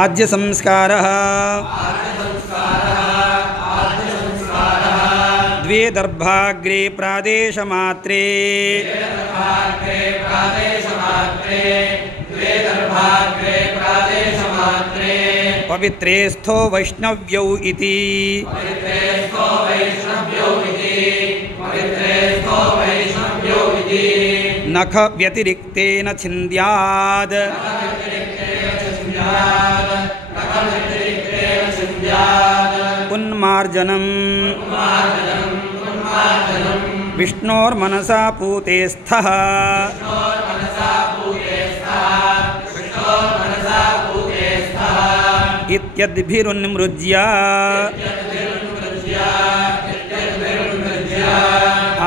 आद्य संस्कारः द्वे दर्भाग्रे प्रादेशमात्रे पवित्रे स्थो वैष्णव्यौ इति नख व्यतिरिक्तेन छिन्द्याद् उन्मार्जनम् विष्णोर्मनसा पूते स्थः इत्यद्भिरुन्मृज्य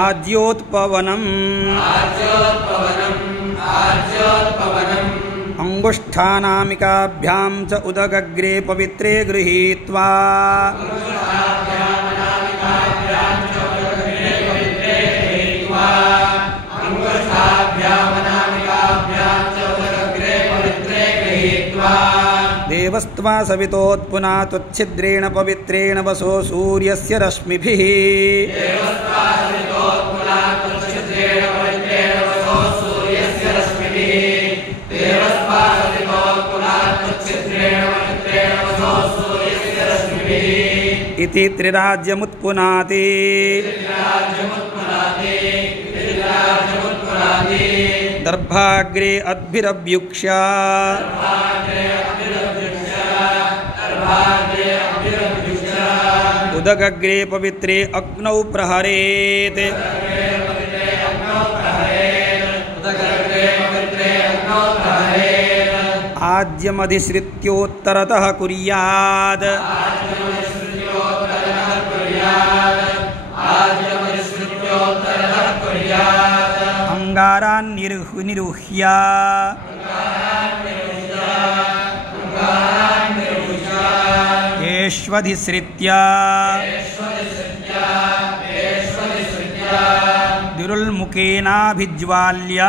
आद्योत्पवनम् अंगुष्ठानामिकाभ्यां च उदगग्रे पवित्रे गृहीत्वा देवस्त्वा सवितोत्पुना त्वच्छिद्रेण पवित्रेण वसो सूर्यस्य रश्मिभिः इति त्रिराज्यमुत्पुनाति दर्भाग्रे अद्भिरभ्युक्ष्य उदगग्रे पवित्रे अग्नौ प्रहरेत् आद्यमधिश्रित्योत्तरतः कुर्यात् अंगारान् निरुह्य येष्वधिसृत्य दुरुल्मुखेनाभिज्वाल्य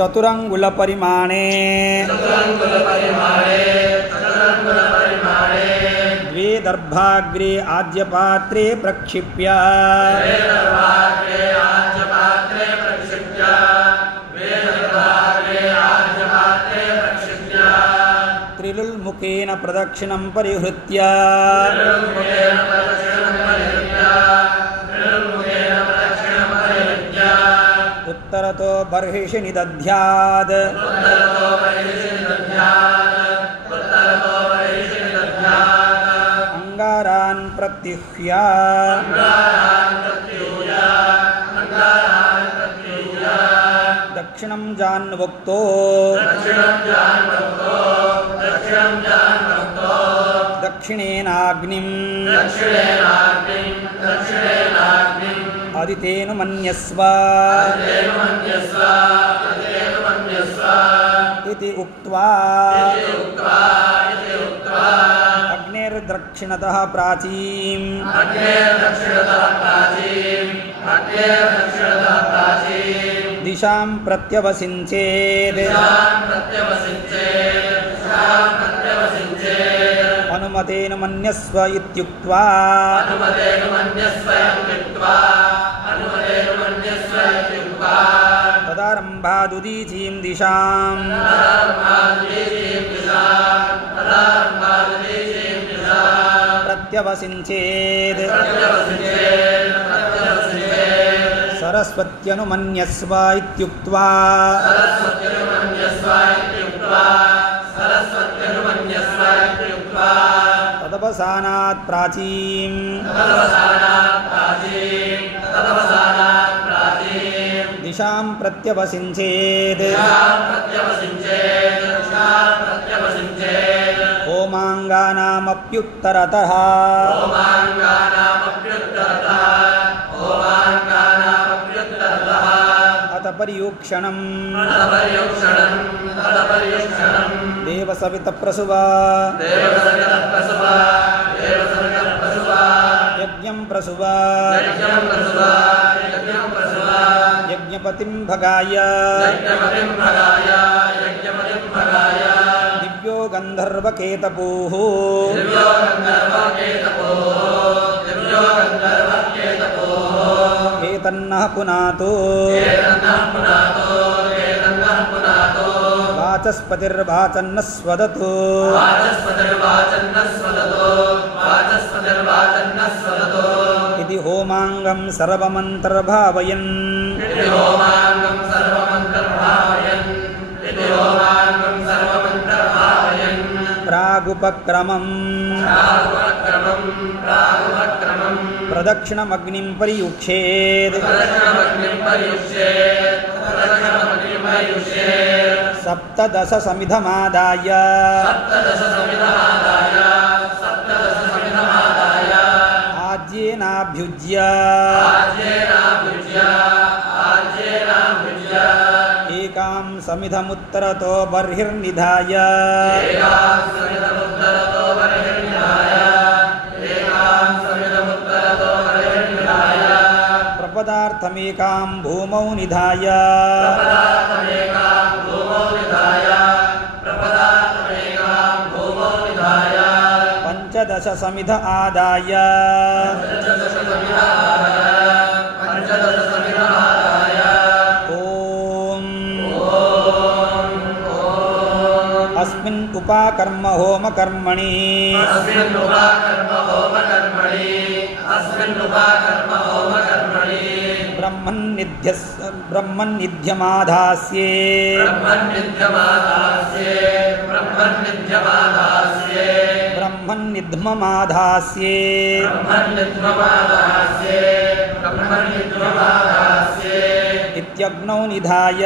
चतुरंगुलपरिमाणे द्वे दर्भाग्रे आज्यपात्रे प्रक्षिप्य त्रिलुल्मुखेन प्रदक्षिणं परिहृत्य उत्तरतो बर्हिषि निदध्यात् अंगारान् प्रत्युह्य दक्षिणं जान्वक्तो दक्षिणेनाग्निम् अदितेनु मन्यस्व इति उक्त्वा अग्नेर्दक्षिणतः प्राचीं दिशां प्रत्यवसिञ्चेत् अनुमतेन मन्यस्व इत्युक्त्वा तदारम्भादुदीचीं दिशां प्रत्यवसिञ्चेत् सरस्वत्यनुमन्यस्व इत्युक्त्वा तदवसानात् प्राचीं दिशां प्रत्यवसिञ्चेत् होमाङ्गानामप्युत्तरतः अथ पर्युक्षणम् देवसवितप्रसुवा यज्ञं प्रसुवा यज्ञपतिं भगाय दिव्यो गन्धर्वकेतपुः केतन्नः पुनातो वाचस्पतिर्वाचन्नस्वदतो इति होमाङ्गं सर्वमन्तर्भावयन् प्रागुपक्रमं प्रदक्षिणमग्निं परियुक्षेत् सप्तदश समिधमादाय आज्येनाभ्युज्य एकां समिधमुत्तरतो बर्हिर्निधाय प्रपदार्थमेकां भूमौ निधाय पंचदश समिध आदाय ओम अस्मिन् उपाकर्म होम कर्मणि ब्रह्मन्निध्यमाधास्ये इत्यग्नौ निधाय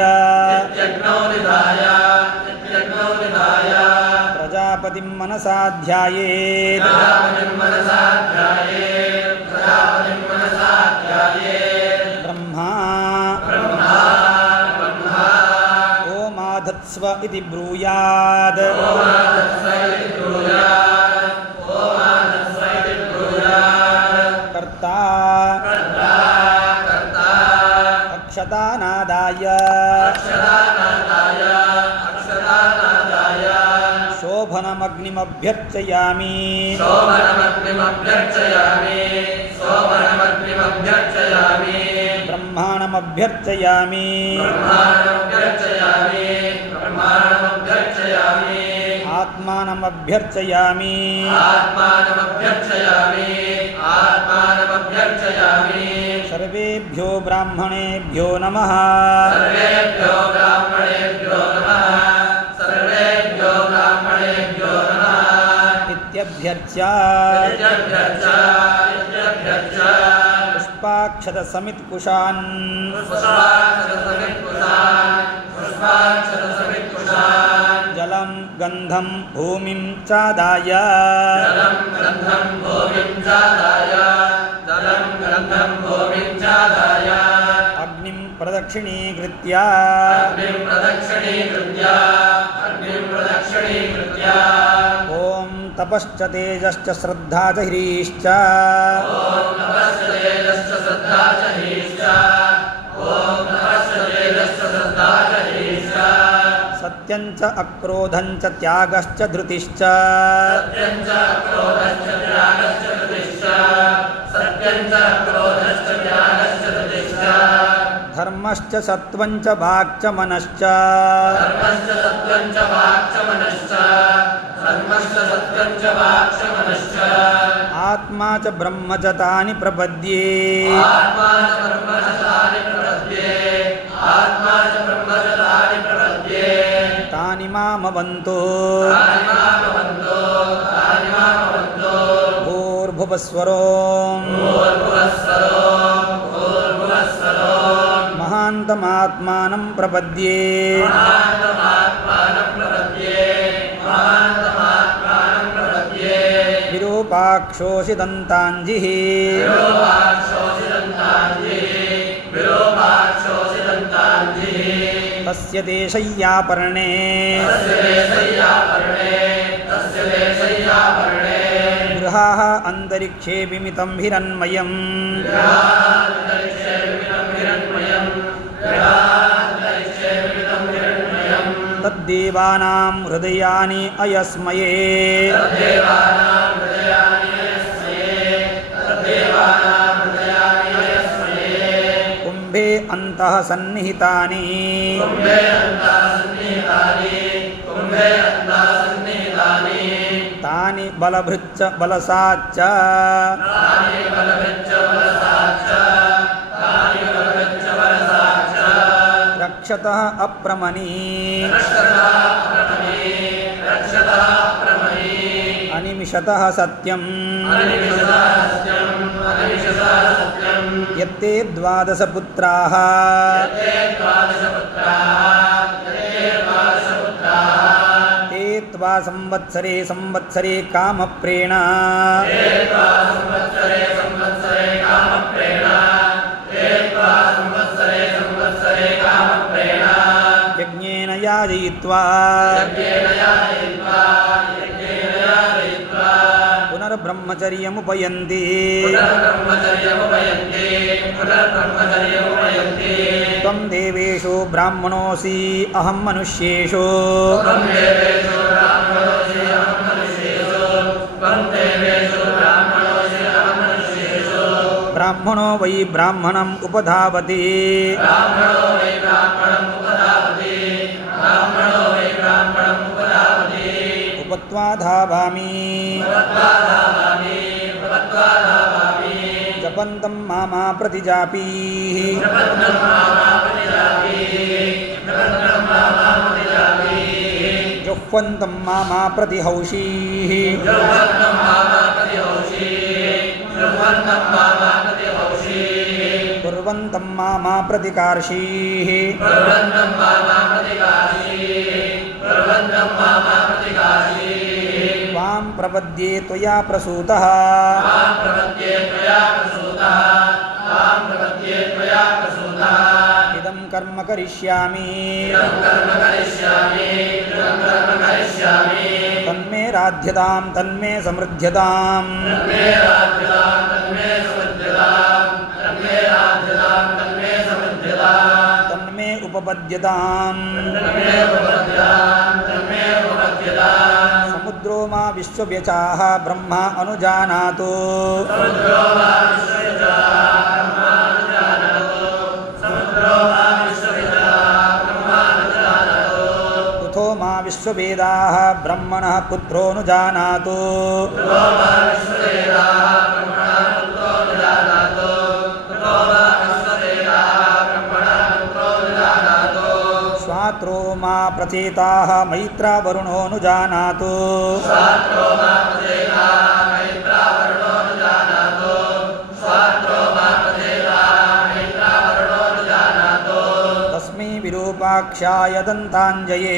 प्रजापतिं मनसा ध्यायेत् ब्रह्मा ओमाधत्स्व इति ब्रूयात् कर्ता अक्षतानादाय शोभनमग्निमभ्यर्चयामि ब्रह्माणमभ्यर्चयामि आत्मानमभ्यर्चयामि सर्वेभ्यो ब्राह्मणेभ्यो नमः इत्यभ्यर्च्य पुष्पाक्षतसमित्कुशान् जलं गन्धं भूमिं चादाय अग्निं प्रदक्षिणीकृत्य ॐ तपश्च तेजश्च श्रद्धा च ह्रीश्च सत्यं च अक्रोधं च त्यागश्च धृतिश्च धर्मश्च सत्वं च वाक् च मनश्च आत्मा च ब्रह्म च तानि प्रपद्ये तानि मामवन्तु भूर्भुवस्वरों महान्तमात्मानं प्रपद्ये विरूपाक्षोषिदन्ताञ्जिः तस्य ते शय्यापर्णे गृहाः अन्तरिक्षे विमितं हिरण्मयम् तद्देवानां हृदयानि अयस्मये कुम्भे अन्तः सन्निहितानि तानि बलभृच्च बलसाच्च रक्षतः अप्रमनी अनिमिषतः सत्यम् यत्ते द्वादश पुत्राः ते त्वा संवत्सरे संवत्सरे कामप्रेण यज्ञेन याजयित्वा पुनर्ब्रह्मचर्यमुपयन्ति त्वं देवेषु ब्राह्मणोऽसि अहं मनुष्येषु ब्राह्मणो वै ब्राह्मणम् उपधावति उपत्वा धावामि जपन्तं मामा प्रतिजापीः जुह्वन्तं मामा प्रतिहौषीः कुर्वन्तं मामा प्रतिकार्षीः त्वां प्रपद्ये त्वया प्रसूतः इदं कर्म करिष्यामि तन्मे राध्यतां तन्मे समृध्यताम् तन्मे उपपद्यताम् समुद्रो मा विश्वव्यचाः ब्रह्मा अनुजानातु उथो मा विश्ववेदाः ब्रह्मणः पुत्रोऽनुजानातु स्वात्रो मा प्रचेताः मैत्रावरुणोऽनुजानातु तस्मै विरूपाक्षाय दन्ताञ्जये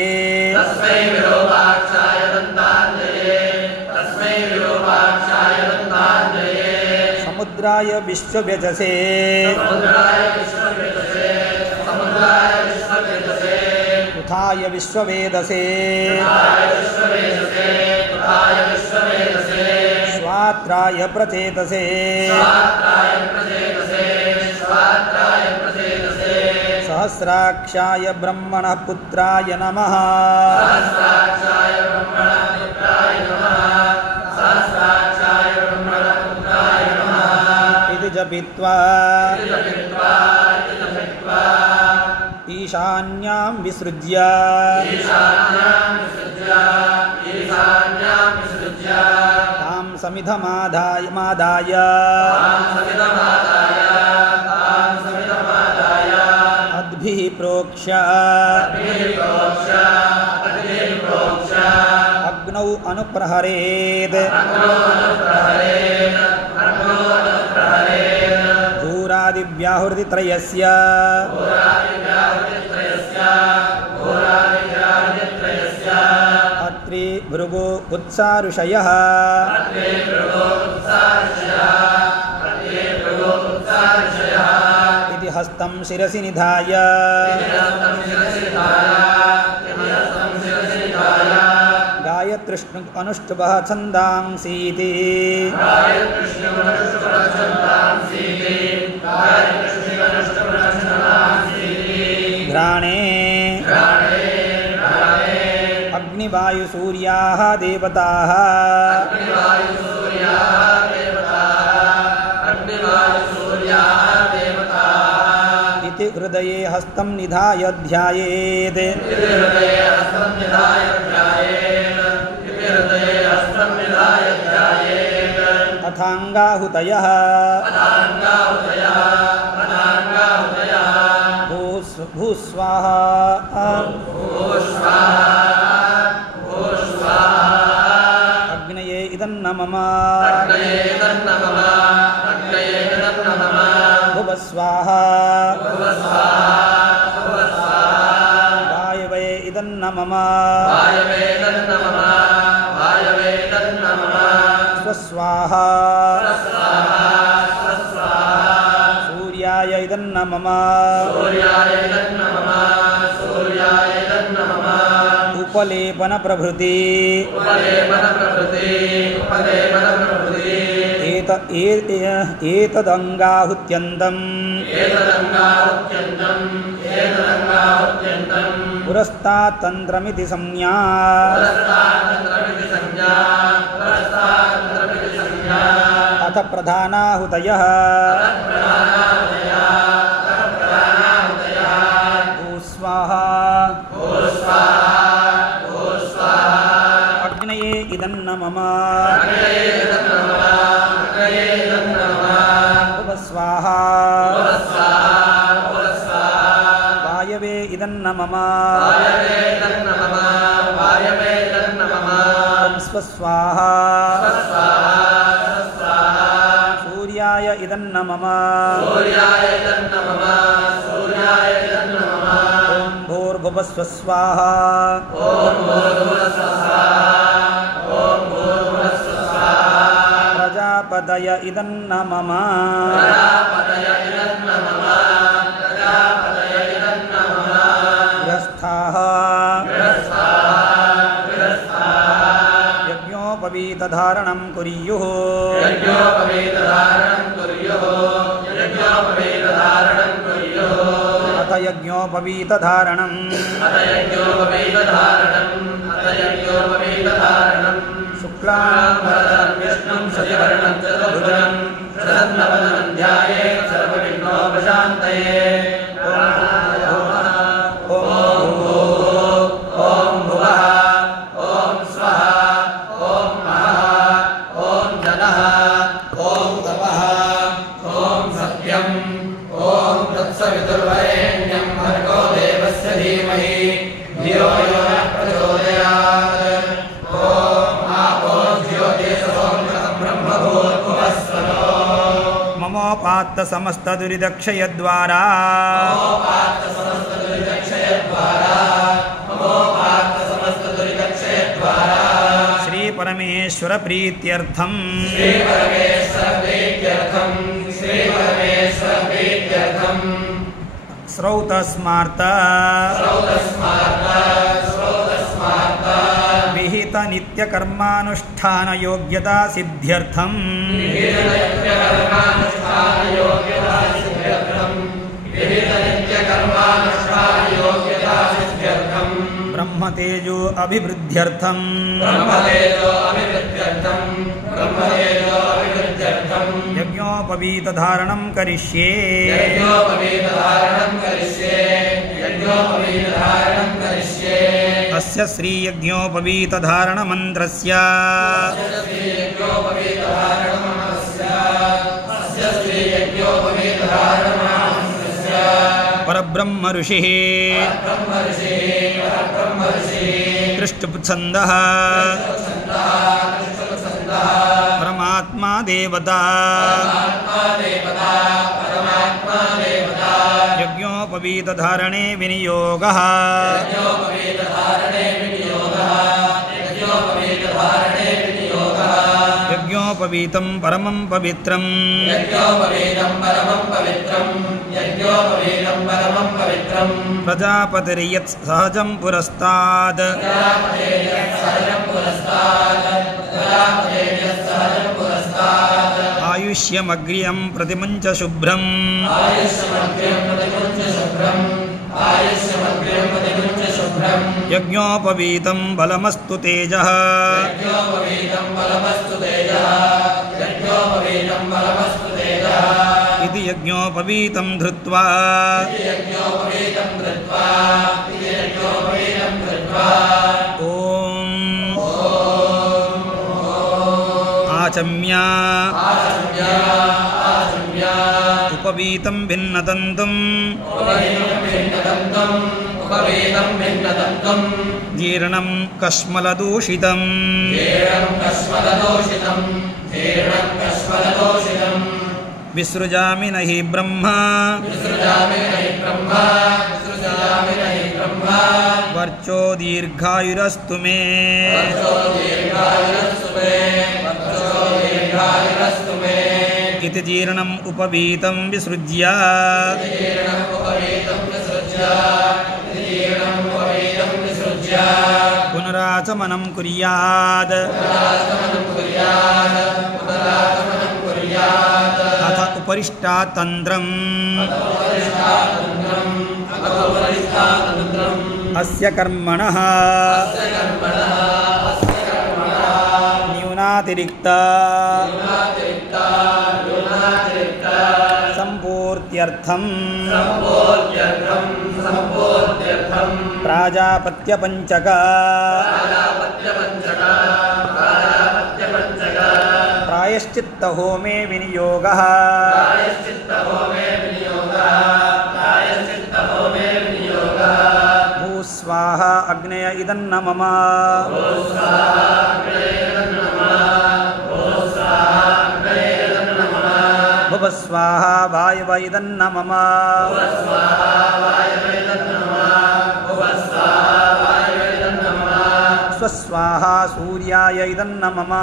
समुद्राय विश्वव्यजसे उथाय विश्ववेदसे स्वात्राय प्रचेतसे सहस्राक्षाय ब्रह्मणः पुत्राय नमः इति जपित्वा ईशान्यां विसृज्य तां समिधमादाय अद्भिः प्रोक्ष्य अग्नौ अनुप्रहरेत् भूरादिव्याहृतित्रयस्य अत्रि भृगु उत्साऋषयः इति हस्तं शिरसि निधाय गायत्र्युष्णु अनुष्टुभः छन्दांसीति घ्राणे अग्निवायुसूर्याः देवताः इति हृदये हस्तं निधाय ध्यायेत् अथाङ्गाहुतयः भूस्वाहा अग्नये इदन्नमम भुवस्वाहा वायवे इदन्नमम स्वस्वाहा सूर्याय इदन्नमम उपलेपन प्रभृति एतदङ्गाहुत्यन्तम् पुरस्तात् तन्त्रमिति संज्ञा अथ प्रधानाहुतयः भूस्वाहा अग्नये इदन्नमम भुवस्वाहा वायवे इदन्नमम स्वस्वाहा सूर्याय इदन्नमम ॐ भूर्भुवस्वस्वाहा प्रजापतय इदन्नमम गृहस्थाः यज्ञोपवीतधारणं कुर्युः अथ यज्ञोपवीतधारणं शुक्लां विष्णुं शशिवर्णं चतुर्भुजं शरण्यवदनं ध्यायेत् सर्वविघ्नोपशान्तये। ॐ भुवः ॐ स्वः ॐ महः ॐ जनः ॐ तपः ॐ सत्यं ॐ तत्सवितुर्वरेण्यं भर्गो देवस्य धीमहि धियो यो नः प्रचोदयात्। ममोपात्त समस्त दुरिदक्षयद्वारा श्री परमेश्वर प्रीत्यर्थं श्रौतस्मार्त विहित नित्य कर्मानुष्ठान योग्यता सिद्ध्यर्थं ब्रह्मतेजो अभिवृद्ध्यर्थं यज्ञोपवीतधारणं करिष्ये। अस्य श्री यज्ञोपवीतधारण मंत्रस्य परब्रह्म ऋषिः दृष्टुप्छन्दः परमात्मा देवता यज्ञोपवीतधारणे विनियोगः यज्ञोपवीतं परमं पवित्रं प्रजापतिर्यत् सहजं पुरस्ताद् आयुष्यमग्र्यं प्रतिमुञ्च शुभ्रम् ಯಜ್ಞೋಪವೀತಂ ಬಲಮಸ್ತು ತೇಜಃ ಇತಿ ಯಜ್ಞೋಪವೀತಂ ಧೃತ್ವಾ ಓಂ ಆಚಮ್ಯ ಉಪವೀತಂ ಭಿನ್ನದಂತಂ ಜೀರ್ಣಂ ಕಶ್ಮಲದೂಷಿತಂ ವಿಸೃಜಾಮಿ ನಹಿ ಬ್ರಹ್ಮ ವರ್ಚೋ ದೀರ್ಘಾಯುರಸ್ತು ಮೇ ಇತಿ ಜೀರ್ಣಂ ಉಪವೀತಂ ವಿಸೃಜ್ಯ ಪುನರಾಚಮನಂ ಕುರ್ಯಾತ್ ಅಥ ಉಪರಿಷ್ಟಾತ್ ತಂತ್ರಂ ಅಸ್ಯ ಕರ್ಮಣಃ ನ್ಯೂನಾತಿರಿಕ್ತ ಸಂಪೂರ್ತ್ಯರ್ಥಂ ಪ್ರಾಜಾಪತ್ಯಪಂಚಕ ಪ್ರಾಯಶ್ಚಿತ್ತ ಹೋಮೇ ವಿನಿಯೋಗಃ ಭೂಸ್ವಾಹ ಅಗ್ನಯ ಇದನ್ನ ಮಮ ಭುವಸ್ವಾಹ ವಾಯವ ಇದನ್ನ ಮಮ ಸ್ವಸ್ವಾಹ ಸೂರ್ಯಾಯ ಇದನ್ನ ಮಮ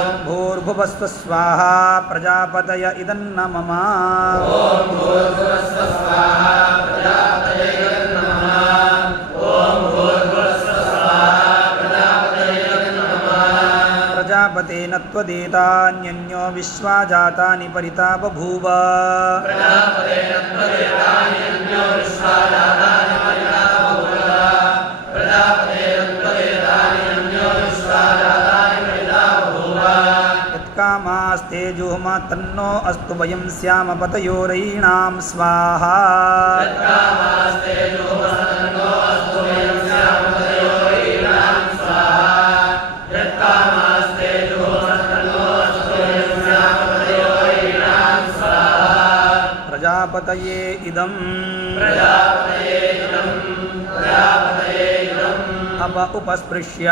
ಓಂ ಭೂರ್ಭುವಸ್ವಸ್ವಾಹ ಪ್ರಜಾಪತಯ ಇದನ್ನ ಮಮ ಪ್ರಜಾಪತೇನ ತ್ವದೇತಾನ್ಯನ್ಯೋ ವಿಶ್ವಾ ಜಾತಾನಿ ಪರಿತಾ ಬಭೂವ ಯತ್ಕಾಮಾಸ್ತೆ ಜುಹುಮ ತನ್ನೋ ಅಸ್ತು ವಯಂ ಸ್ಯಾಮ ಪತಯೋರೈಣಾಂ ಸ್ವಾಹಾ ಪ್ರಜಾಪತಯೇ ಇದಂ ಅಪ ಉಪಸ್ಪೃಶ್ಯ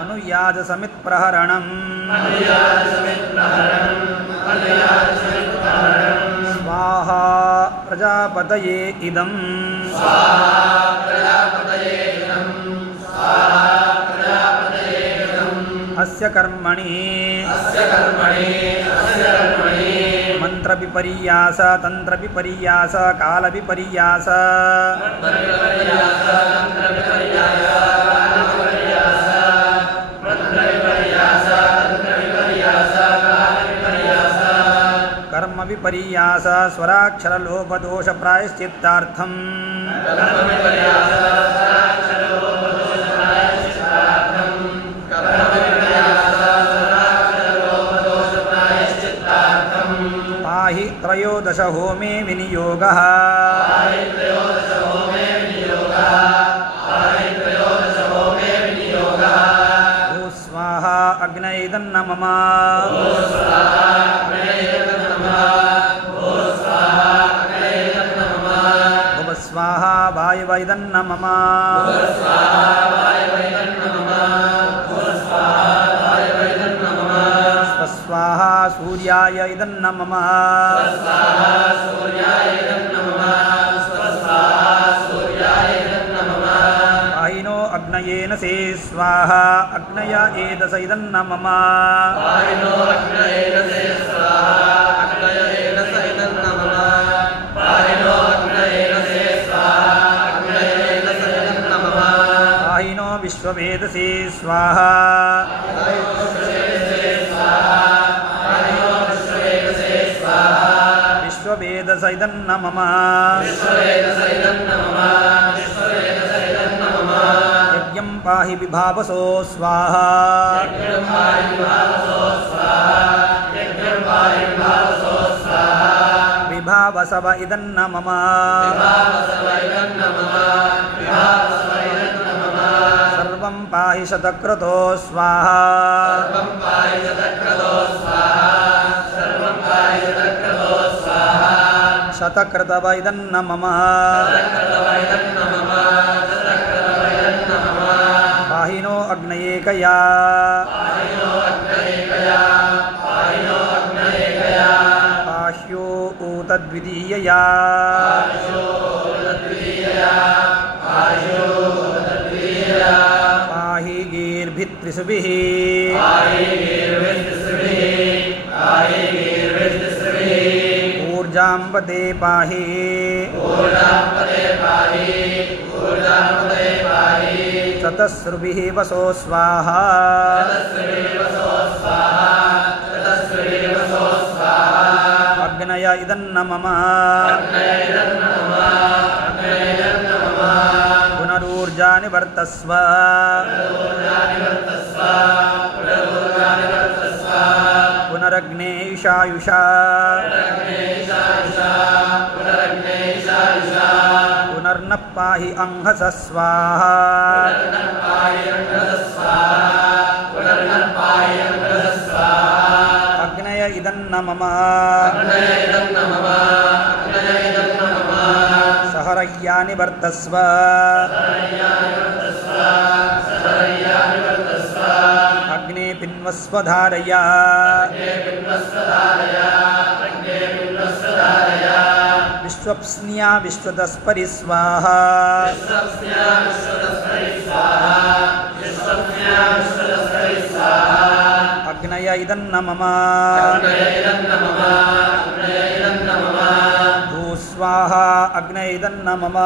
ಅನುಯಾಜ ಸಮಿತ್ ಪ್ರಹರಣಂ ಸ್ವಾಹಾ ಪ್ರಜಾಪತಯೇ ಇದಂ ಅಸ್ಯ ಕರ್ಮಣಿ ಮಂತ್ರ ವಿಪರ್ಯಾಸ ತಂತ್ರ ವಿಪರ್ಯಾಸ ಕಾಲ ವಿಪರ್ಯಾಸ ಕರ್ಮ ವಿಪರ್ಯಾಸ ಸ್ವರಾಕ್ಷರ ಲೋಪದೋಷ ಪ್ರಾಯಶ್ಚಿತ್ತಾರ್ಥಂ ಪಾಹಿ ತ್ರಯೋದಶ ಹೋಮೇ ವಿನಿಯೋಗಃ ಭೂಸ್ವಾಹ ಅಗ್ನೈದನ್ನ ಮಮ ಭುವಸ್ವಾಹ ವಾಯವೈದನ್ನ ಮಮ ಸ್ವಸ್ವಾಹ ಸೂರ್ಯಾಯ ಇದನ್ನ ಮಮ ವಾಹಿನೋ ಅಗ್ನಯೇನ ಸೇ ಸ್ವಾಹ ಅಗ್ನಯ ಏದಸ ಇದನ್ನ ಮಮ ವಾಹಿನೋ ವಿಶ್ವವೇದಸೇ ಸ್ವಾಹ ಸೈದನ್ನ ಮಮ ಯಜ್ಞಂ ಪಾಹಿ ವಿಭಾವಸೋ ಸ್ವಾಹಾ ವಿಭಾವಸವ ಇದನ್ನ ಮಮ ಸರ್ವಂ ಪಾಹಿ ಶತಕ್ರತೋ ಸ್ವಾಹಾ ಶತಕ್ರತವ ಇದನ್ನ ಮಮ ಪಾಹಿನೋ ಅಗ್ನಯೇಕಯಾ ಪಾಹ್ಯೋ ಊತದ್ವಿತೀಯಯಾ ಪಾಹಿ ಗೀರ್ಭಿತ್ರಿಸುಭಿಃ ಊರ್ಜಾಂಬತೆ ಪಾಹಿ ಚತಸ್ರುಭಿಃ ವಸೋ ಸ್ವಾಹಾ ಅಗ್ನಯ ಇದನ್ನ ಮಮ ಪುನರೂರ್ಜಾ ನಿವರ್ತಸ್ವ ಪುನರಗ್ನೇ ಇಷಾಯುಷಾ ಪುನರ್ನ ಪಾಹಿ ಅಂಹಸ ಸ್ವಾಹಾ ಅಗ್ನಯ ಇದನ್ನ ಮಮ ಸಹರಯ್ಯಾ ನಿವರ್ತಸ್ವ ಅಗ್ನೇ ಪಿನ್ವಸ್ವ ಧಾರಯಾ ವಿಶ್ವಪ್ಸ್ನ್ಯಾ ವಿಶ್ವದಸ್ಪರಿ ಸ್ವಾಹಾ ಅಗ್ನಯ ಇದನ್ನ ಮಮ ಭೂಸ್ವಾಹಾ ಅಗ್ನಯ ಇದನ್ನ ಮಮ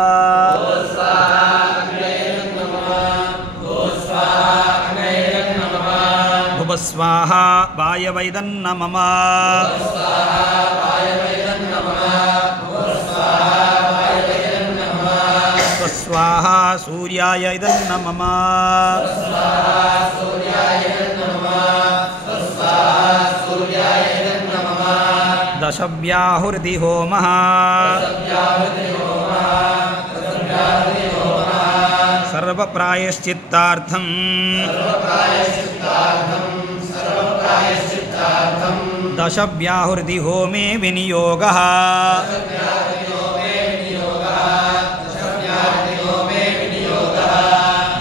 ಭುವಸ್ವಾಹಾ ವಾಯವ ಇದನ್ನ ಮಮ ಸ್ವಸ್ವಾಹಾ ಸೂರ್ಯಾಯ ಇದನ್ನ ಮಮ ದಶವ್ಯಾಹುರ್ಧಿ ಹೋಮಃ ಸರ್ವಪ್ರಾಯಶ್ಚಿತ್ತಾರ್ಥಂ ದಶವ್ಯಾಹುರ್ಧಿ ಹೋಮೇ ವಿನಿಯೋಗಃ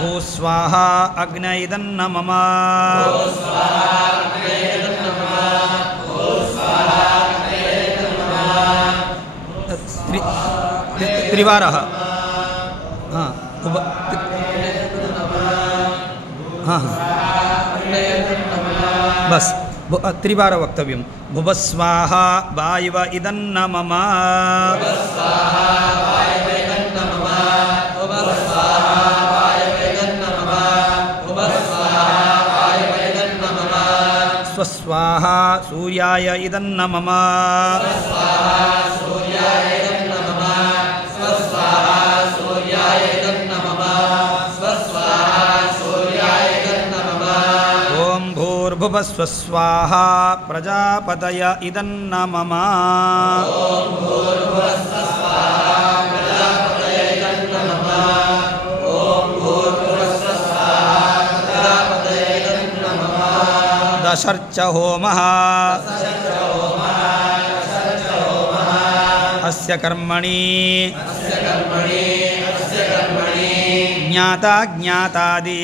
ಭೂಸ್ವಾಹಾ ಅಗ್ನ ಇದನ್ನ ಮಮ त्रिवारः बस त्रिवार वक्तव्यं भुवस्वाहा वायव इदन्न मम स्वस्वाहा सूर्याय इदन्न मम ओम भूर्भुवस्वस्वाहा प्रजापतय इदन्न मम दशर्च होमः अस्य कर्मणि ज्ञाता ज्ञातादि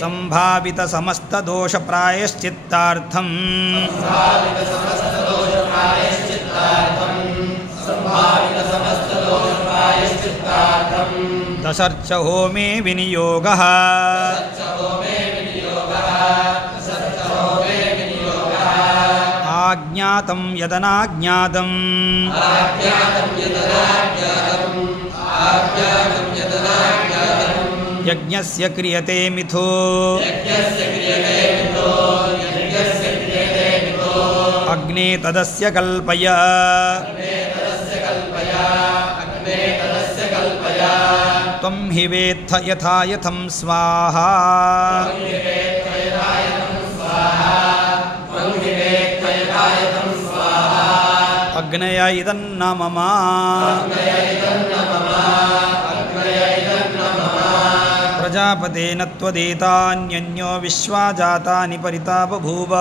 संभावित समस्त दोष प्रायश्चित्तार्थं दशर्च होमे विनियोगः आज्ञातं यदनाज्ञातं यज्ञस्य क्रियते मिथो अग्ने तदस्य कल्पय त्वं हि वेत्थ यथा यथं स्वाहा अग्नय इदन्न मम प्रजापतेन त्वदेतान्यन्यो विश्वा जातानि परिता बभूव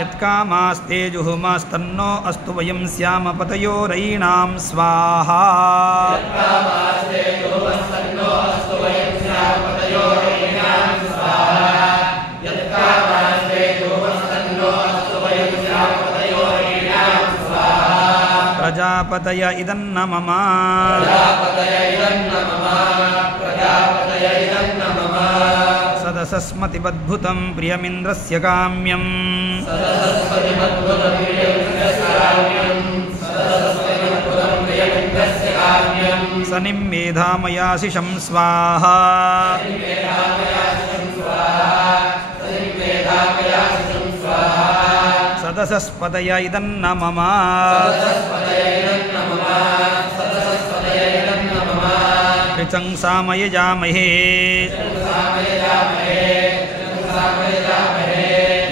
यत्कामास्ते जुहुमास्तन्नो अस्तु वयं स्याम पतयोरयीणां स्वाहा प्रजापतय इदन्न मम सदसस्मतिबद्भुतं प्रियमिन्द्रस्य काम्यम् स निम्मेधामयाशिषं स्वाहा सदसस्पतय इदन्न मम ऋचं सामयजामहे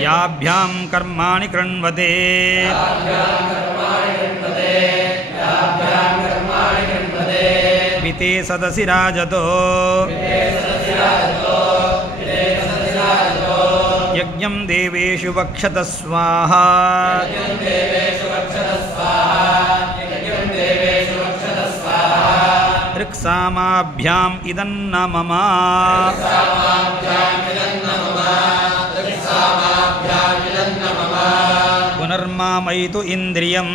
याभ्यां कर्माणि कृण्वते विते सदसि राजतो यज्ञं देवेषु वक्षत स्वाहा ऋक्सामाभ्याम् इदन्न मम पुनर्मामयितु इन्द्रियम्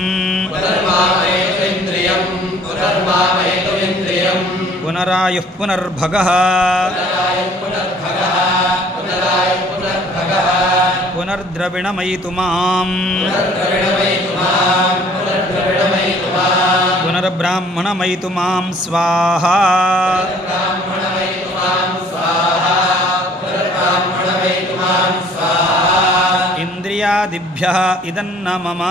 पुनरायुः पुनर्भगः पुनर्द्रविणमयितु माम् पुनर्ब्राह्मणमयितु मां स्वाहा इन्द्रियादिभ्यः इदन्न मम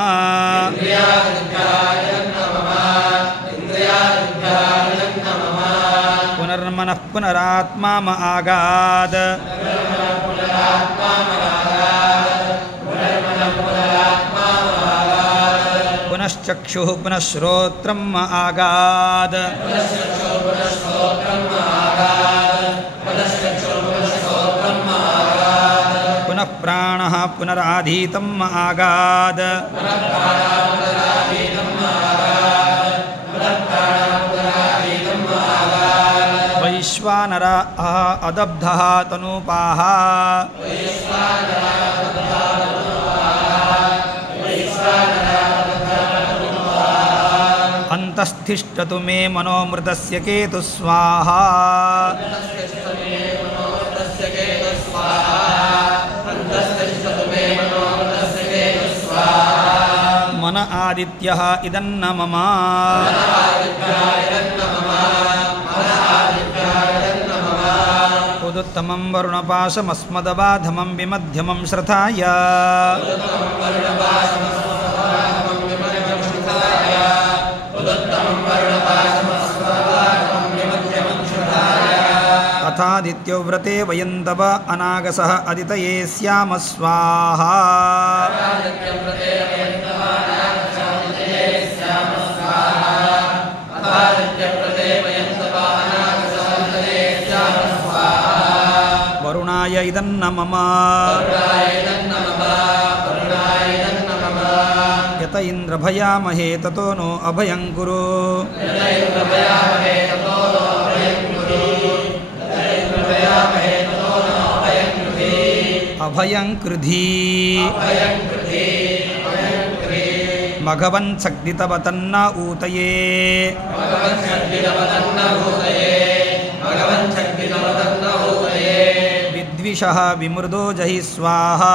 पुनर्मनः पुनरात्मा आगाद पुनश्चक्षुः पुनः श्रोत्रम् आगाद पुनः प्राणः पुनराधीतम् आगाद वैश्वानरा अदब्धः तनूपाः अन्तस्तिष्ठतु मे मनोमृतस्य केतु स्वाहा मन आदित्यः इदन्न मम उदुत्तमं वरुणपाशमस्मदबाधमं विमध्यमं श्रथाय अथादित्यो व्रते वयं तव अनागसः अदितये स्याम स्वाहा वरुणाय इदन्न मम यत इन्द्र भयामहे ततो नो अभयं कुरु अभयं कृधी मघवन् शक्तितव तन्न ऊतये विद्विषः विमृदो जहि स्वाहा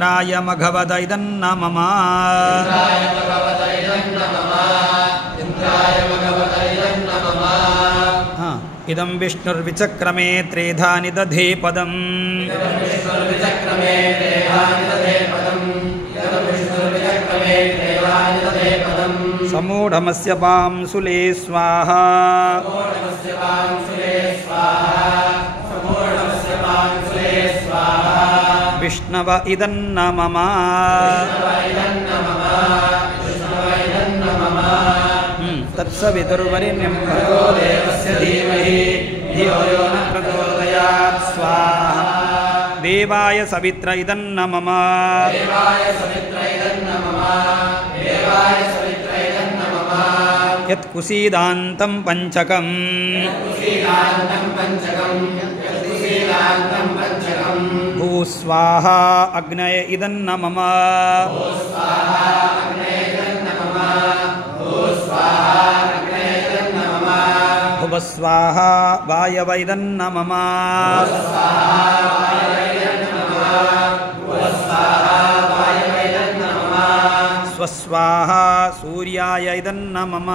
ಇಂದ್ರಾಯ ಮಘವದ ಇದನ್ನ ಮಮ ಇದಂ ವಿಷ್ಣುರ್ವಿಚಕ್ರಮೇ ತ್ರೇಧಾನಿ ದಧೇ ಪದಂ ಸಮೂಢಮಸ್ಯ ಪಾಂಸುಲೇ ಸ್ವಾಹಾ ವಿಷ್ಣವ ಇದನ್ನ ಮಮ ತತ್ಸವಿತುರ್ವರೆಣ್ಯಂ ಭರ್ಗೋ ದೇವಸ್ಯ ಧೀಮಹಿ ಧಿಯೋ ಯೋ ನ ಪ್ರಚೋದಯಾತ್ ಸ್ವಾಹಾ ದೇವಾಯ ಸವಿತ್ರ ಇದನ್ನ ಮಮ ಯತ್ ಕುಸೀದಾಂತಂ ಪಂಚಕಂ ಭೂಸ್ವಾಹಾ ಅಗ್ನಯ ಇದನ್ನ ಮಮ ಭುವಸ್ವಾಹಾ ವಾಯವ ಇದನ್ನ ಮಮ ಸ್ವಸ್ವಾಹಾ ಸೂರ್ಯಾಯ ಇದನ್ನ ಮಮ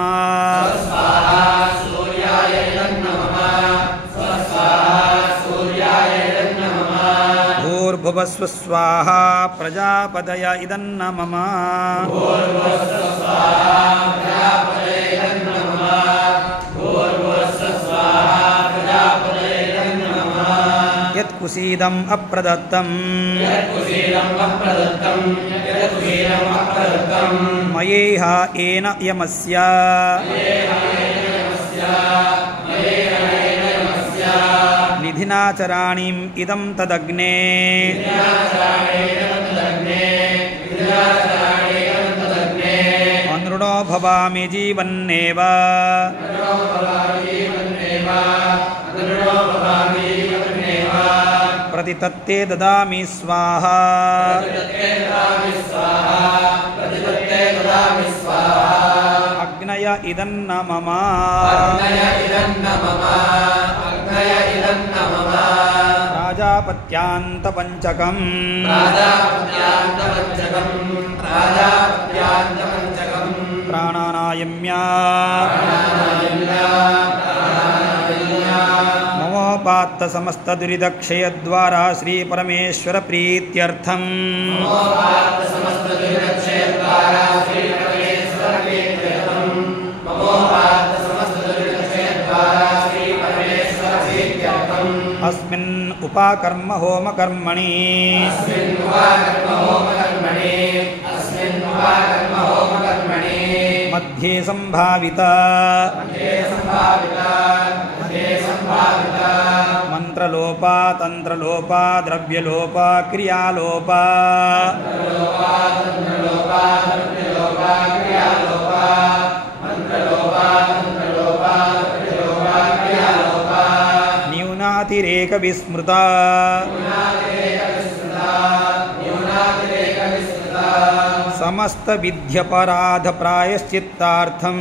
ಭೂರ್ಭುವಸ್ವಸ್ವಾಹಾ ಪ್ರಜಾಪದಯ ಇದನ್ನ ಮಮ ಯತ್ ಕುಸೀದಂ ಅಪ್ರದತ್ತಂ ಮಯೇಹ ಏನ ಯಮಸ್ಯ ನಿಧಿನಾಚರಾಣಿಂ ಇದಂ ತದಗ್ನೇ ಅನೃಣೋ ಭವಾಮಿ ಜೀವನ್ನೇವ ಪ್ರತಿತತ್ತೇ ದದಾಮಿ ಸ್ವಾಹಾ ಅಗ್ನಯ ಇದನ್ನ ಮಮ ಪ್ರಾಜಾಪತ್ಯಾಂತ ಪಂಚಕಂ ಪ್ರಾಣಾನಾಯಮ್ಯ ಮಮೋಪಾತ್ತ ಸಮಸ್ತ ದುರಿದಕ್ಷಯದ್ವಾರಾ ಶ್ರೀ ಪರಮೇಶ್ವರ ಪ್ರೀತ್ಯರ್ಥಂ ಅಸ್ಮಿನ್ ಉಪಕರ್ಮ ಹೋಮ ಕರ್ಮಣಿ ಮಧ್ಯೆ ಸಂಭಾವಿತ ಮಂತ್ರಲೋಪ ತಂತ್ರಲೋಪ ದ್ರವ್ಯಲೋಪ ಕ್ರಿಯಾಲೋಪ ನ್ಯೂನಾತಿರೇಕ ವಿಸ್ಮೃತ ಸಮಸ್ತ ವಿದ್ಯಪರಾಧ ಪ್ರಾಯಶ್ಚಿತ್ತಾರ್ಥಂ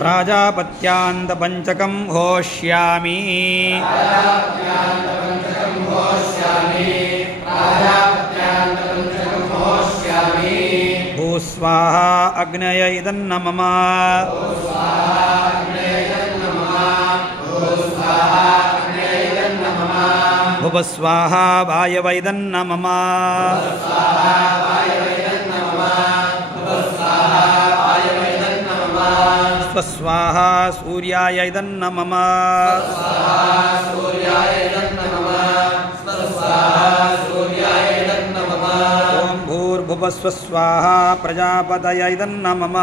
ಪ್ರಾಜಾಪತ್ಯಾಂತ ಪಂಚಕಂ ಹೋಷ್ಯಾಮಿ ಭೂಸ್ವಾಹಾ ಅಗ್ನಯ ಇದನ್ನ ಮಮ ಭುವಸ್ವಾಹಾ ವಾಯವ ಇದನ್ನ ಮಮ ಸ್ವಸ್ವಾಹಾ ಸೂರ್ಯಾಯ ಇದನ್ನ ಮಮ ಓಂ ಭೂರ್ಭುವಸ್ವಸ್ವಾಹಾ ಪ್ರಜಾಪತಯ ಇದನ್ನ ಮಮ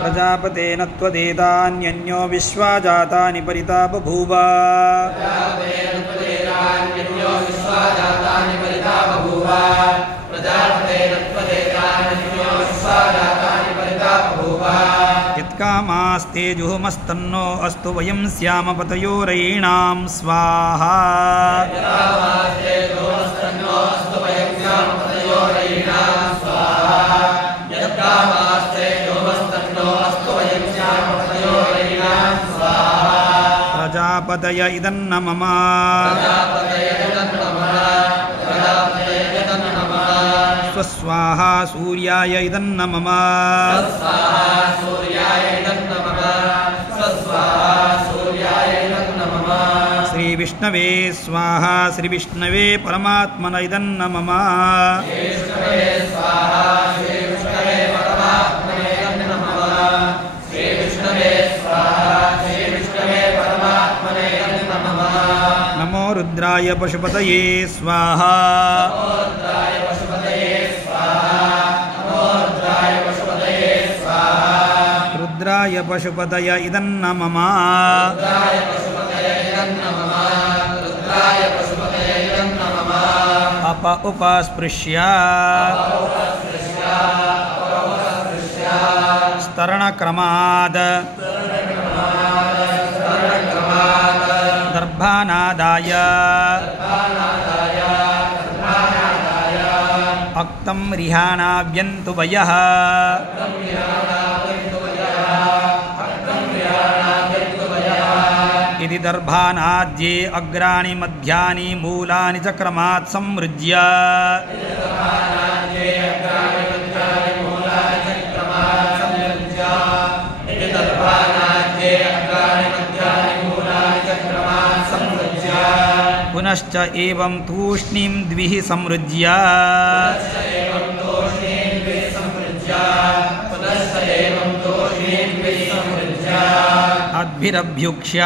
ಪ್ರಜಾಪತೇನ ತ್ವದೇತಾನ್ಯನ್ಯೋ ವಿಶ್ವಾ ಜಾತಾನಿ ಪರಿತಾ ಬಭೂವ ಯತ್ಕಾಮಾಸ್ತೆ ಜುಹುಮಸ್ತನ್ನೋ ಅಸ್ತು ವಯಂ ಸ್ಯಾಮ ಪತಯೋರಯೀಣಾಂ ಸ್ವಾಹಾ ಪ್ರಜಾಪತಯ ಇದನ್ನ ಮಮ ಸ್ವಸ್ವಾಹ ಸೂರ್ಯಾಯ ಇದನ್ನ ಮಮ ಶ್ರೀ ವಿಷ್ಣವೇ ಸ್ವಾಹ ಶ್ರೀ ವಿಷ್ಣವೇ ಪರಮಾತ್ಮನ ಇದನ್ನ ಮಮ ನಮೋ ರುದ್ರಾಯ ಪಶುಪತಯೇ ಸ್ವಾಹ ರುದ್ರಾಯ ಪಶುಪತಯ ಇದನ್ನ ಮಮ ಅಪ ಉಪಸ್ಪೃಶ್ಯ ಸ್ತರಣಕ್ರಮಾದ್ ದರ್ಭಾನಾದಾಯ ಅಕ್ತಂ ರಿಹಾಣಾವ್ಯಂತು ವಯಃ इति दर्भानाद्ये अग्राणि मध्यानि मूलानि च क्रमात् संसृज्य पुनश्च एवं तूष्णीं द्विः संसृज्य अद्भिरभ्युक्ष्य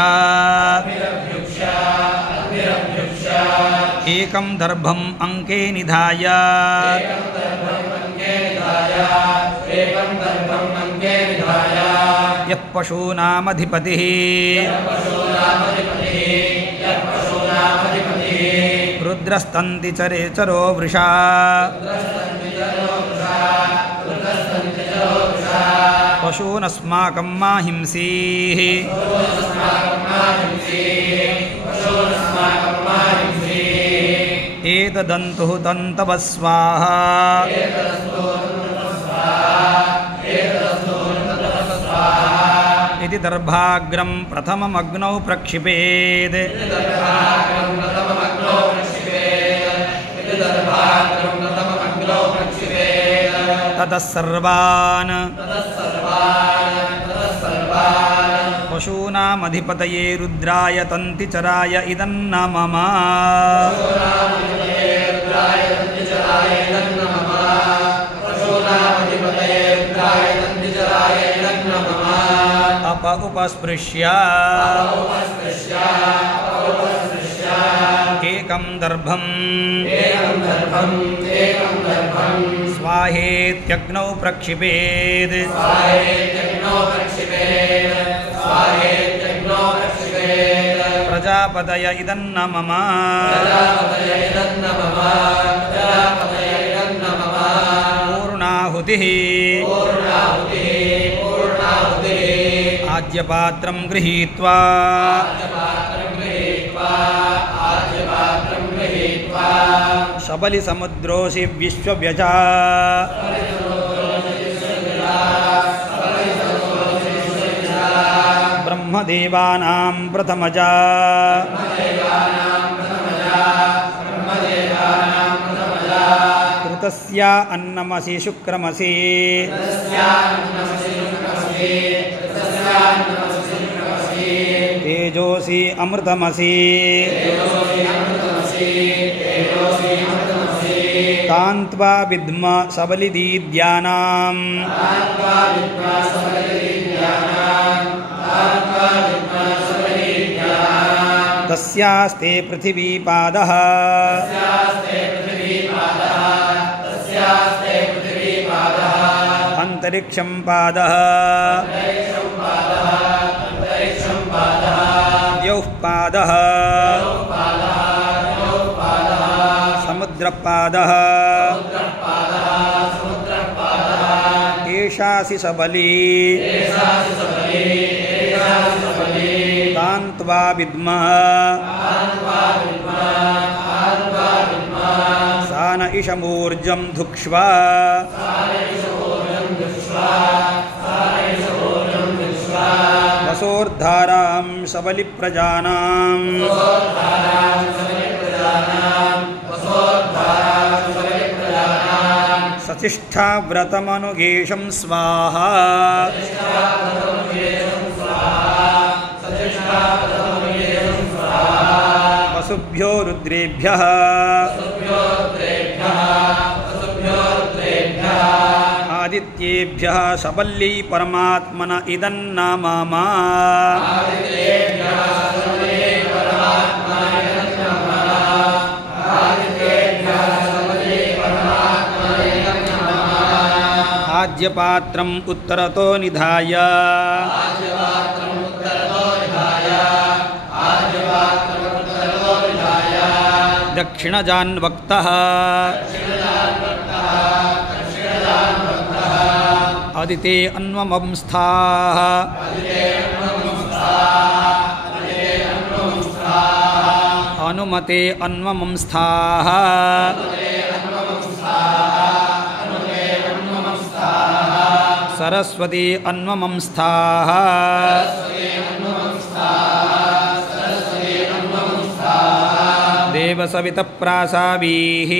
एकं दर्भम् अंके निधाय यः पशूनामधिपतिः रुद्रस्तन्ति चरो वृषा पशूनस्माकं माहिंसीः एतदन्तुः तन्तवः स्वाहा इति दर्भाग्रं प्रथममग्नौ प्रक्षिपेत् ततः सर्वान् पशूनामधिपतये रुद्राय तन्तिचराय इदन्न मम अप उपस्पृश्य एकं दर्भं स्वाहेत्यग्नौ प्रक्षिपेत् प्रजापतय इदन्न मम पूर्णाहुतिः आज्यपात्रं गृहीत्वा शबलिसमुद्रोऽसि विश्वव्यजा ब्रह्मदेवानां प्रथमजा कृतस्य अन्नमसि शुक्रमसि तेजोसि अमृतमसि तान्त्वा विद्म सबलिदीद्यानाम् तस्यास्ते पृथिवीपादः अन्तरिक्षं पादः द्यौः पादः समुद्रपादः एषासि सबली तान्त्वा विद्मः सा ಸಾನ ಇಷಮೂರ್ಜಂ ಧುಕ್ಷ್ವಾ ವಸೋರ್ಧಾರಾಂ ಸಬಲಿಪ್ರಜಾನಾಂ ಸತಿಷ್ಠಾವ್ರತಮನುಗೇಶಂ ಸ್ವಾಹಾ ವಸುಭ್ಯೋ ರುದ್ರೇಭ್ಯಃ ಆದಿತ್ಯೇಭ್ಯಃ ಸಬಲ್ಲೀ ಪರಮಾತ್ಮನ ಇದನ್ನಾಮಮ ಆಜ್ಯಪಾತ್ರಂ ಉತ್ತರತೋ ನಿಧಾಯ ದಕ್ಷಿಣಜಾನ್ವಕ್ತಃ ಅದಿತೆ ಅನ್ವಮಂಸ್ಥಾಃ ಅನುಮತೆ ಅನ್ವಮಂಸ್ಥಾಃ ಸರಸ್ವತಿ ಅನ್ವಮಂಸ್ಥಾಃ ದೇವಸವಿತಪ್ರಾಸಾವೀಃ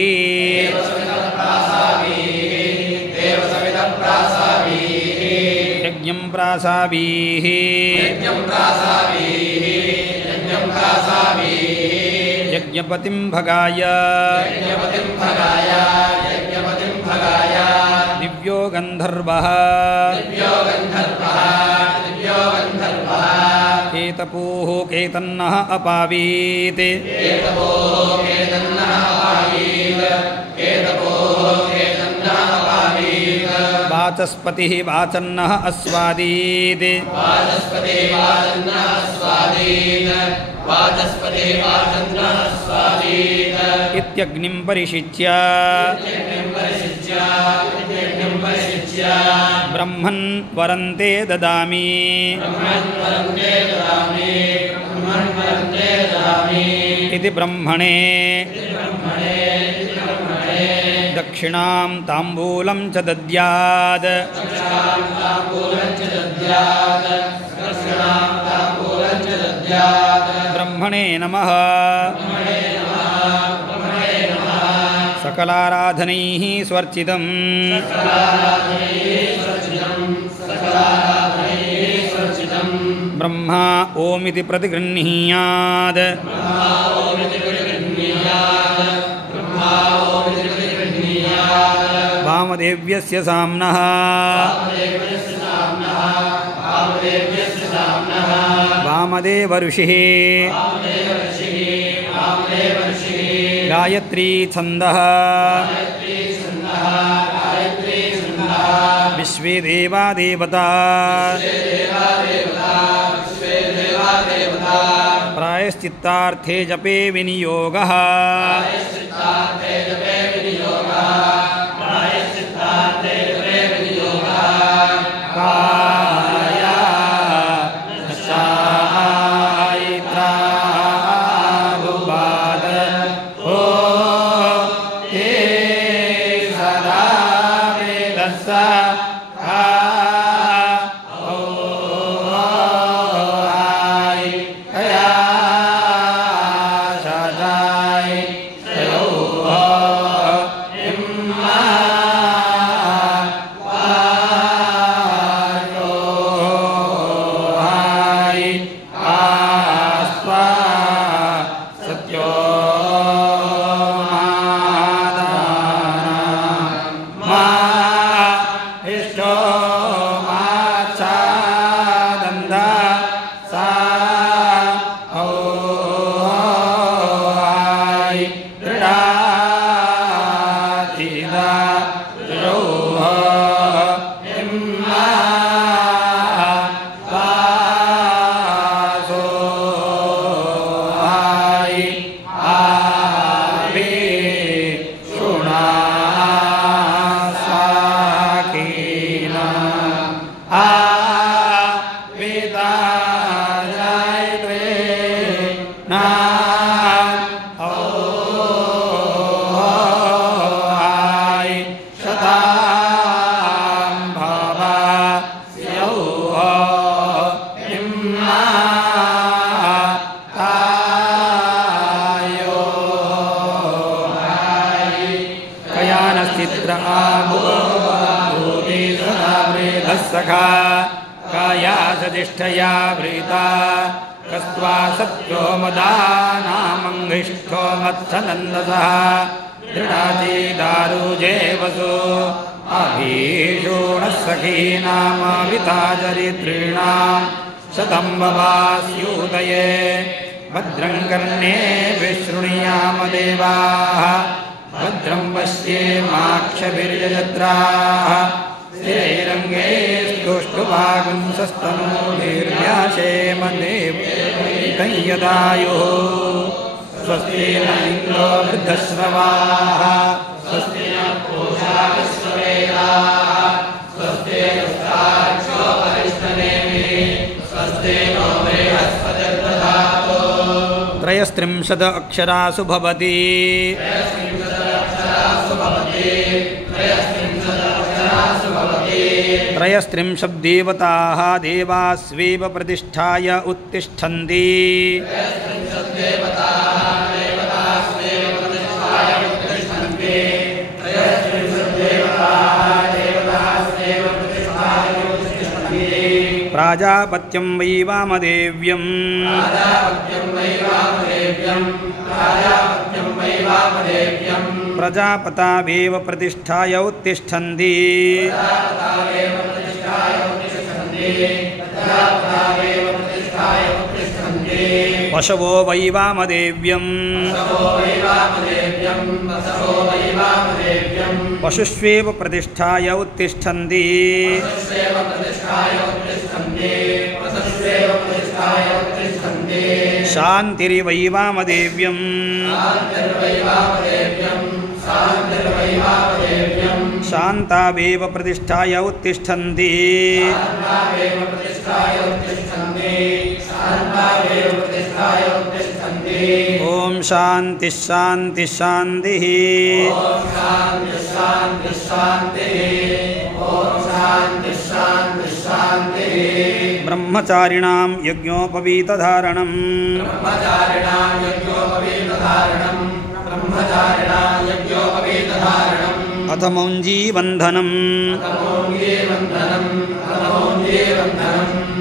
ಯಜ್ಞಂ ಪ್ರಾಸಾವೀಃ ಯಜ್ಞಪತಿಂ ಭಗಾಯ ದಿವ್ಯೋ ಗಂಧರ್ವಃ ಕೇತಪೋಃ ಕೇತನ್ನಃ ಅಪಾವೀತ್ ವಾಚಸ್ಪತಿಃ ವಾಚನ್ನಃ ಅಸ್ವಾದೀತ್ ಇತ್ಯಗ್ನಿಂ ಪರಿಶಿಚ್ಯ ಬ್ರಹ್ಮನ್ ವರಂತೆ ದದಾಮಿ ಇತಿ ಬ್ರಹ್ಮಣೇ ದಕ್ಷಿಣಾಂ ತಾಂಬೂಲಂ ಚ ದದ್ಯಾತ್ ಬ್ರಹ್ಮಣೇ ನಮಃ ಸಕಲಾರಾಧನೈಃ ಸ್ವರ್ಚಿತಂ ಬ್ರಹ್ಮ ಓಮಿತಿ ಪ್ರತಿಗೃಹ್ಣೀಯಾತ್ ವಾಮದೇವ್ಯಸ್ಯ ಸಾಮ್ನಃ ವಾಮದೇವ ಋಷಿಃ ಗಾಯತ್ರೀ ಛಂದಃ ವಿಶ್ವೇ ದೇವಾ ದೇವತಾ ಪ್ರಾಯಶ್ಚಿತ್ತಾರ್ಥೇ ಜಪೇ ವಿನಿಯೋಗಃ सजिष्ठया वृता कस्त्वा सत्यो मदानामङ्घिष्ठो मत्सनन्दसः दृढाति दारुजे वसु अभीषूणः सखीनामविताचरित्रीणां शतं ववास्यूतये भद्रं कर्णेभिः देवाः भद्रं पश्येमाक्षभिर्यजत्राः स्थिरैरङ्गैस्तुष्टुवागुंसस्तनूभिर्व्यासेम देवैर्यदायुः स्वस्ति न इन्द्रो वृद्धश्रवाः स्वस्ति न पूषा विश्ववेदाः स्वस्ति नस्तार्क्ष्यो अरिष्टनेमिः स्वस्ति नो बृहस्पतिर्दधातु त्रयस्त्रिंशत् अक्षरासु भवति त्रयस्त्रिंशद्देवताः देवास्वेव प्रतिष्ठाय उत्तिष्ठन्ति प्राजापत्यं वै वामदेव्यं प्रजापतावेव प्रतिष्ठाय उत्तिष्ठन्ति पशवो वै वामदेव्यं पशुष्वेव प्रतिष्ठाय उत्तिष्ठन्ति शान्तिर्वै वामदेव्यं शान्तावेव प्रतिष्ठाय उत्तिष्ठन्ति ॐ शान्तिः शान्तिः शान्तिः ब्रह्मचारिणां यज्ञोपवीतधारणम् अथ मौञ्जीबन्धनम्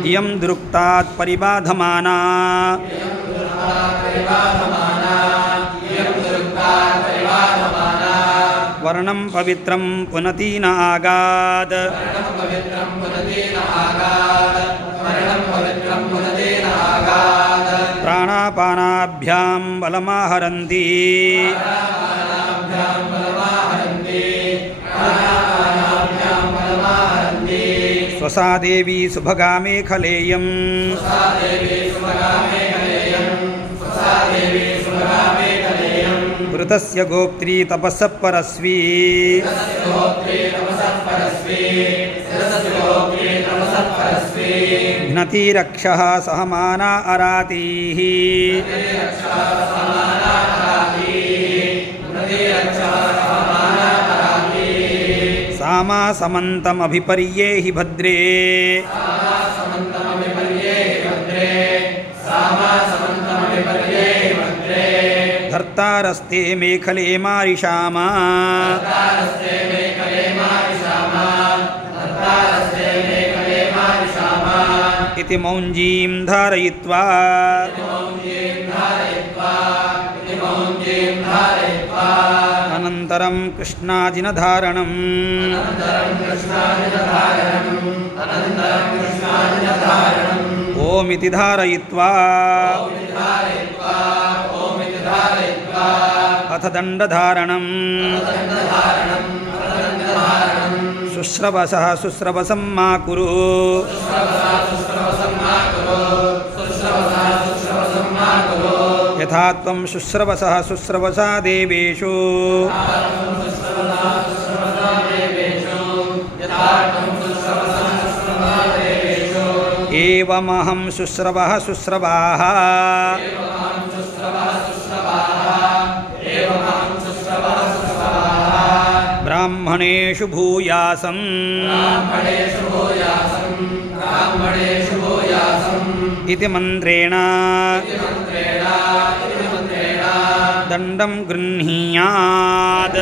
इयं दुरुक्तात् परिबाधमाना वर्णं पवित्रं पुनति न आगाद प्राणापानाभ्यां बलमाहरन्ति स्वसा देवी सुभगा मेखलेयम् वृतस्य गोप्त्री तपस्सः परस्वी घ्नति रक्षः सहमाना अरातीः सामा समन्तमभिपर्येहि भद्रे धर्तारस्ते मेखले मारिषामा इति मौञ्जीं धारयित्वा अनन्तरं कृष्णाजिनधारणम् ओमिति धारयित्वा अथ दण्डधारणम् शुश्रवसः शुश्रवसं मा कुरु यथा त्वं शुश्रवसः शुश्रवसा देवेषु एवमहं शुश्रवः शुश्रवाः ब्राह्मणेषु भूयासम् इति मन्त्रेण दण्डं गृह्णीयात्